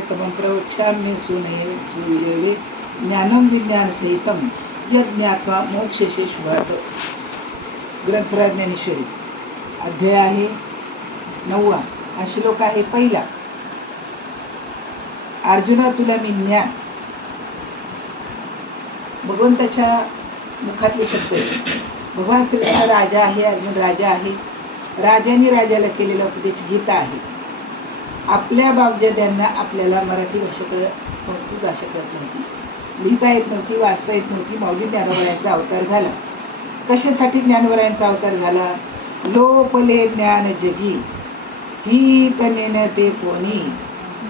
प्रवक्ष्याम्ये सूयवे ज्ञानं विज्ञानसहितं यज्ञात्वा मोक्षेशे शुभात. ग्रंथराज ज्ञानेश्वरी अध्याय आहे 9. हा श्लोक आहे पहिला. अर्जुना तुला मी ज्ञान. भगवंताच्या मुखातले शब्द आहेत. भगवान श्रीकृष्ण राजा आहे, अर्जुन राजा आहे. राजाने राजाला केलेला उपदेश गीता आहे. आपल्या बापजाद्यांना आपल्याला मराठी भाषा संस्कृत भाषा कळत नव्हती, लिहिता येत नव्हती, वाचता येत नव्हती. माऊली ज्ञानोबरायांचा अवतार झाला. कशासाठी ज्ञानोबरायांचा अवतार झाला? लोपले ज्ञान जगी ही तनेन ते कोणी,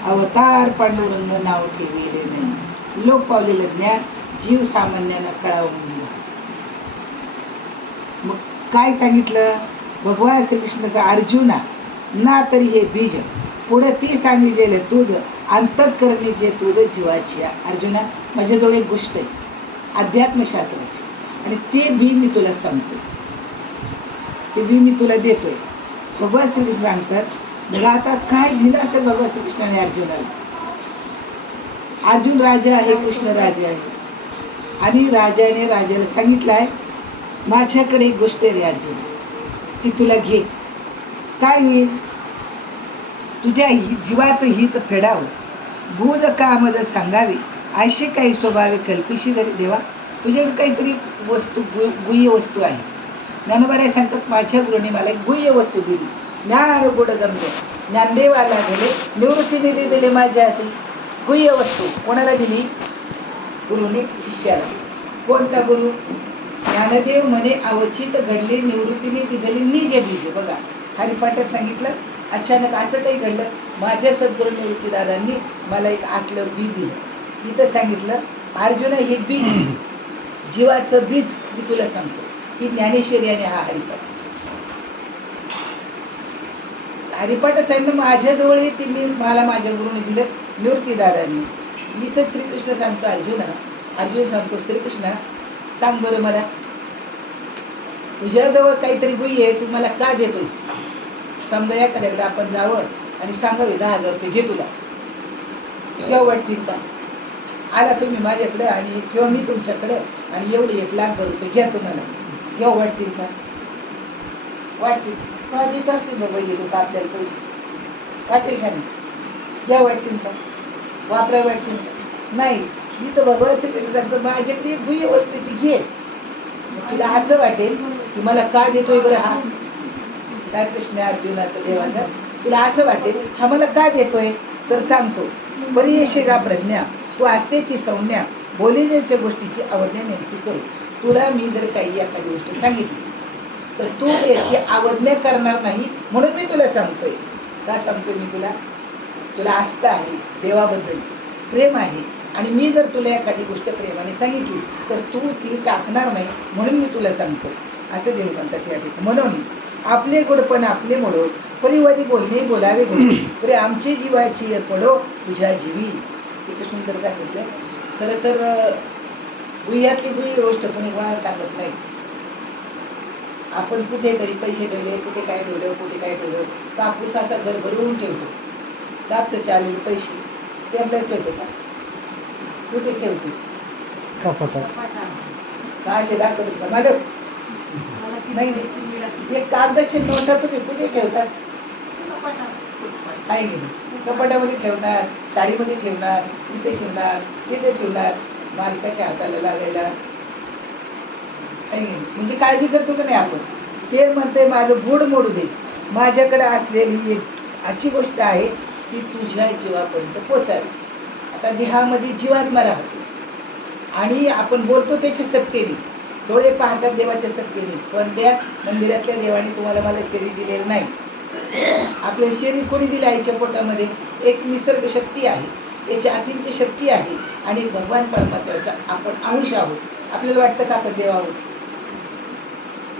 अवतार पांडुरंग नाव ठेविले नाही. लोप पावलेलं ज्ञान जीव सामान्यांना कळावून दिला. मग काय सांगितलं? भगवान श्रीकृष्णाचा अर्जुना ना तरी हे बीज, पुढे ती सांगितलेलं तुझं अंतःकरणी जे तुझं जीवाची. अर्जुना माझ्याजवळ एक गोष्ट आहे अध्यात्मशास्त्राची, आणि ते बी मी तुला सांगतो, ते बी मी तुला देतोय. भगवान श्रीकृष्ण सांगतात. मग आता काय दिलं असेल भगवान श्रीकृष्णाने अर्जुनाला? अर्जुन राजा आहे, कृष्ण राजा आहे, आणि राजाने राजाला सांगितलं आहे माझ्याकडे एक गोष्ट आहे रे अर्जुन, ती तुला घे. काय होईल? तुझ्या जीवाचं हित फेडावं, भूज कामद सांगावे, अशी काही स्वभावे कल्पिशी जरी देवा. तुझ्याकडे काहीतरी वस्तू गुह्य वस्तू आहे. ज्ञानोबराय सांगतात माझ्या गुरुने मला एक गुह्य वस्तू दिली. ज्ञान गुड गमले ज्ञानदेवाला दिले, निवृत्तीने दिले माझ्या हाती. गुह्य वस्तू कोणाला दिली? गुरुने शिष्याला. कोणता गुरु? ज्ञानदेव म्हणे अवचित घडले निवृत्तीने दिलेले निज बीज. बघा हरिपाठात सांगितलं अचानक असं काही घडलं. माझ्या सद्गुरू निवृत्तीदादांनी मला एक आतलं बी दिलं. इथं सांगितलं अर्जुन हे बीज, जीवाचं बीज मी तुला सांगतो. ही ज्ञानेश्वरी आणि हा हरिपाठ. हरिपाठात सांगितलं माझ्याजवळ ती मला माझ्या गुरुने दिलं निवृत्तीदादांनी. इथं श्रीकृष्ण सांगतो अर्जुन सांगतो श्रीकृष्ण सांग बरं मला, तुझ्याजवळ काहीतरी गुह्य आहे, तू मला का देतोयस? समजा एखाद्याकडे आपण जावं आणि सांगावे 10,000 रुपये घे तुला, किंवा वाटतील का? आला तुम्ही माझ्याकडे आणि किंवा मी तुमच्याकडे आणि एवढे 1,00,000 रुपये घ्या तुम्हाला, किंवा वाटतील का? वाटतील का? देत असतील बाबा लोक आपल्याला पैसे, वाटेल का नाही? घ्या वाटतील का? वापरा वाटतील का? नाही. मी तर भगवान श्रीकृष्ण सांगतो माझ्याकडे एक गुह्य वस्तू ती घे. तुला असं वाटेल की मला का देतोय बरं हा? काय प्रश्न आहे अर्जुनाचा देवाचा? तुला असं वाटेल हा मला का देतोय? तर सांगतो परियशेगा प्रज्ञा, तू आस्तेची संज्ञा, बोलण्याच्या गोष्टीची अवज्ञा नेमकी करू. तुला मी जर काही एखादी गोष्ट सांगितली तर तू याची अवज्ञा करणार नाही, म्हणून मी तुला सांगतोय. का सांगतोय मी तुला? तुला आस्था आहे, देवाबद्दल प्रेम आहे, आणि मी जर तुला एखादी गोष्ट प्रेमाने सांगितली तर तू ती टाकणार नाही, म्हणून मी तुला सांगतो. असं देव म्हणतात या ठिकाणी. म्हणून आपले गोडपण आपले मोडो, परिवादी बोलणे बोलावे गोड, परी आमची जीवाची पडो तुझ्या जीवी. किती सुंदर सांगितलं. खरं तर गुह्यातली गुह्य गोष्ट तुम्ही कोणाला टाकत नाही. आपण कुठेतरी पैसे ठेवले, कुठे काय ठेवलं, कुठे काय ठेवलं. कापूस असा घर भरून ठेवतो, कापसाचे आलेले पैसे ते आपल्याला ठेवतो का? कुठे ठेवतो? का असे दाखवत का मालक? नाही. एक कागदाची नोटा तुम्ही कुठे ठेवतात? काही नाही. कपाटामध्ये ठेवणार, साडीमध्ये ठेवणार, इथे ठेवणार, तिथे ठेवणार, मालकाच्या हाताला लागायला काही नाही. म्हणजे काळजी करतो का नाही आपण? ते म्हणते माझं बूड मोडू दे. माझ्याकडे असलेली एक अशी गोष्ट आहे ती तुझ्या जीवापर्यंत पोचावी. आता देहामध्ये जीवात्मा राहतो आणि आपण बोलतो त्याच्या सत्तेने, डोळे पाहतात देवाच्या सत्तेने, पण त्या मंदिरातल्या देवाने तुम्हाला मला शरीर दिलेलं नाही. आपलं शरीर कोणी दिलं? आईच्या पोटामध्ये एक निसर्ग शक्ती आहे, एक अतिंद्रिय शक्ती आहे, आणि भगवान परमात्म्याचा आपण अंश आहोत. आपल्याला वाटतं का आपण देव आहोत?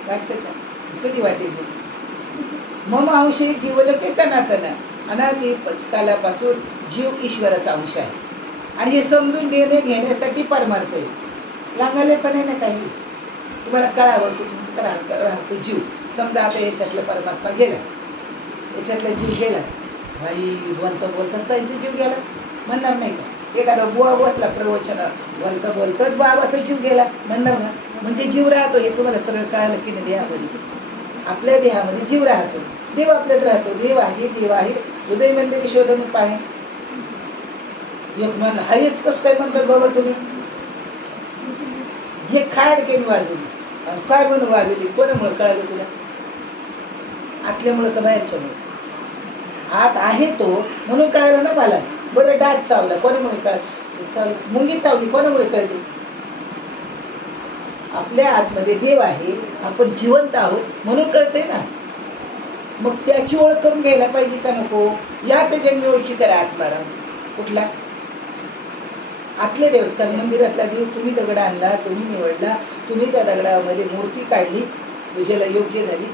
वाटतं का? कधी वाटेल? मम अंश जीवलोके सनातन, अनादी कालापासून जीव ईश्वराचा अंश आहे, आणि हे समजून देणे घेण्यासाठी परमार्थ आहे. लागाले पण आहे ना काही. तुम्हाला कळावं की तुमचं राहतो जीव. समजा आता याच्यातला परमात्मा गेला, याच्यातला जीव गेला, भाई बोलता बोलताच त्यांचा जीव गेला. म्हणणार नाही का? एखादा बुवा बसला प्रवचन बोलता बोलताच बाबाचा जीव गेला म्हणणार ना. म्हणजे जीव राहतो हे तुम्हाला सरळ कळालं की नाही? देहामध्ये, आपल्या देहामध्ये जीव राहतो, देव आपल्यात राहतो. देव आहे हृदय मंदिर शोधून पाहे. एक म्हण हायच कसं काय म्हणतात बाबा तुम्ही? हे खाड केली वाजवली आणि काय म्हणून वाजवली? कोणामुळे कळालं तुला? आतल्यामुळे का बाहेरच्यामुळे? आत आहे तो म्हणून कळालं ना मला. बरं डास चावला कोणामुळे कळलं? मुंगी चावली कोणामुळे कळते? आपल्या आतमध्ये देव आहे, आपण जिवंत आहोत म्हणून कळते ना. मग त्याची ओळख करून घ्यायला पाहिजे का नको? याच जन्मी ओळखी करा आत्माराम. कुठला? आतले देवच. कारण मंदिरातला देव तुम्ही दगड आणला, तुम्ही निवडला, तुम्ही त्या दगडामध्ये मूर्ती काढली, पूजेला योग्य झाली,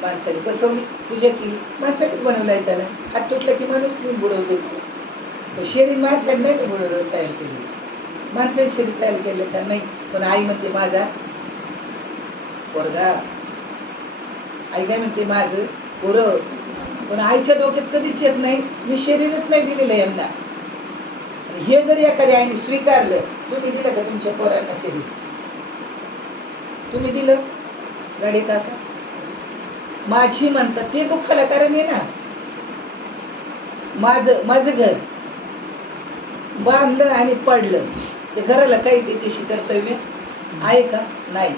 माणसाने बसवली, पूजा केली, माणसानेच बनवलाय त्याला. हात तुटला की माणूस बुडवतो. शरीर माणसाने नाही बुडवलं तयार केली, माणसाने शरीर तयार केलं का नाही. पण आई म्हणते माझा पोरगा, आई काय म्हणते माझं पोरं. पण आईच्या डोक्यात कधीच येत नाही मी शरीरच नाही दिलेलं यांना. हे जर एखाद्या आईने स्वीकारलं, तुम्ही दिलं का तुमच्या पोरांना शरीर? तुम्ही दिलं? गाडी काका माझी म्हणतात ते दुःखाला कारण आहे ना. माझं घर बांधलं आणि पडलं, ते घराला काही त्याच्याशी कर्तव्य आहे का? नाही.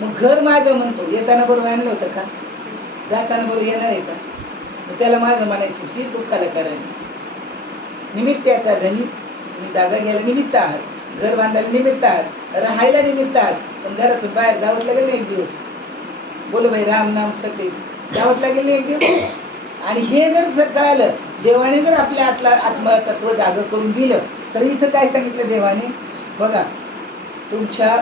मग घर माझं म्हणतो, येताना बरोबर आणलं होतं का? जाताना बरोबर येणार आहे का? मग त्याला माझं म्हणायचं ती दुःखाला कारण. निमित्ताचा धनी, तुम्ही जागा घ्यायला निमित्त आहात, घर बांधायला निमित्त आहात, राहायला निमित्त आहात, पण घरातून बाहेर जावंच लागेल ना एक दिवस. बोलो भाई राम नाम सत्य जावंच लागेल ना एक दिवस. आणि हे जर कळालं, देवाने जर आपल्या आत्मतत्व जागं करून दिलं, तर इथं काय सांगितलं देवाने बघा. तुमच्या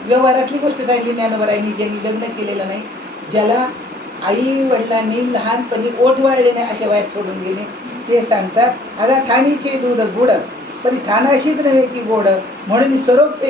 व्यवहारातली गोष्ट राहिली ज्ञानोबरायांनी, ज्यांनी लग्न केलेलं नाही, ज्याला आई वडिलांनी लहानपणी ओठ वाळले नाही अशा वयात सोडून गेले, ते सांगतात अगा थानीचे दूध गुड पण थानाशीच नव्हे की गोड, म्हणून स्वरूप